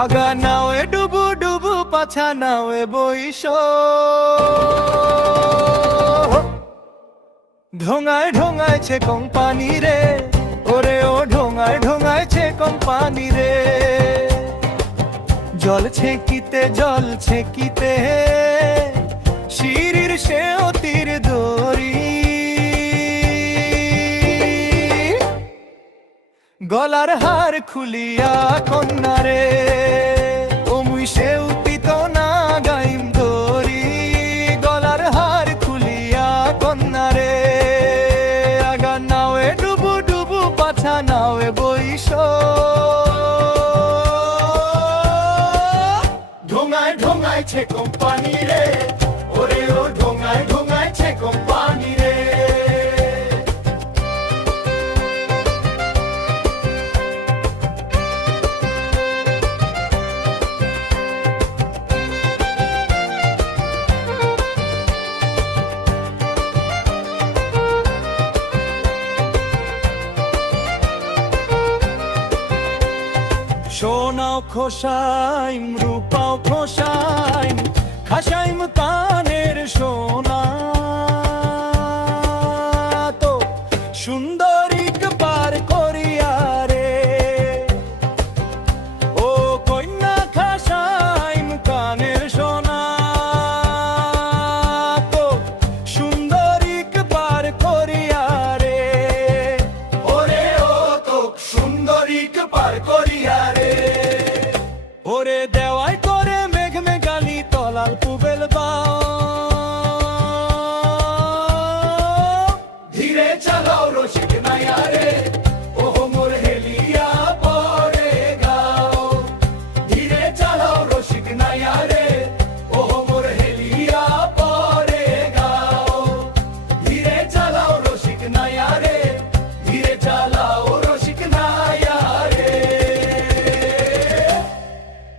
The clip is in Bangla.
আগা নাও এ ডুবু ডুবু পাছা নাও এ বইস ঢোঙায় ঢোঙায়ছে কোম্পানি রে, ওরে ও ঢোঙায় ঢোঙায়ছে কোম্পানি রে। জল ছেকিতে শিরির সে অতির দড়ি, গলার হার খুলিয়া কন্যারে অমুই সে উপিত না গাইম দড়ি, গলার হার খুলিয়া কন্যারে। আগা নাও এ ডুবু ডুবু পাছা নাও এ বইস ঢোঙায় ঢোঙায়ছে কোম্পানি রে, ওরে ও ঢোঙায় ঢোঙায়ছে কোম্পানি রে। সোনাও খোসাইম রূপাও খোসাইম খাসাইম কানের সোনা, তো সুন্দরীক পার করিয়া রে ও কন্যা খাসাইম কানের সোনা, তো সুন্দরীক পার করিয়া রে, ওরে ও তো সুন্দরীক পার করিয়া রে। ওরে দেওয়াই করে মেঘ মেঘালি তলাল পুবেল